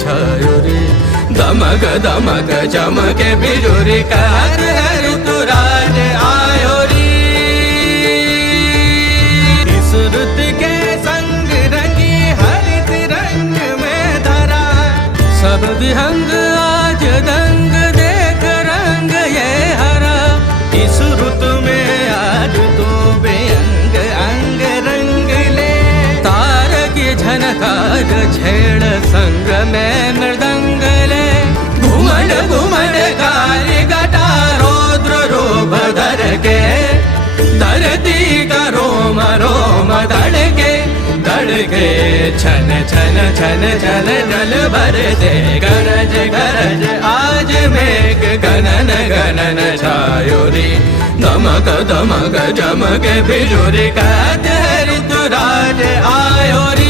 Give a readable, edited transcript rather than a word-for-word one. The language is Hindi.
छायो रे। दमक दमक चमके बिजुरी कहर है ऋतुराज आयो रे। इस रुत के संग रंगी हरित रंग में धरा, सब विहंग आज दंग देख रंग ये हरा। इस रुत में आज तो बेअंग अंग रंग ले, तार की झनकार छेड़ संग में मृदंग ले। घुमड़ घुमड़ काली घटा रौद्र रूप धर के, धरती का रोम रोम धड़के धड़के। छन छन छन छन जल भर दे गरज गरज आज मेघ गणन गणन छायो रे। दमक दमक चमके बिजुरी कहत है ऋतुराज आयो रे।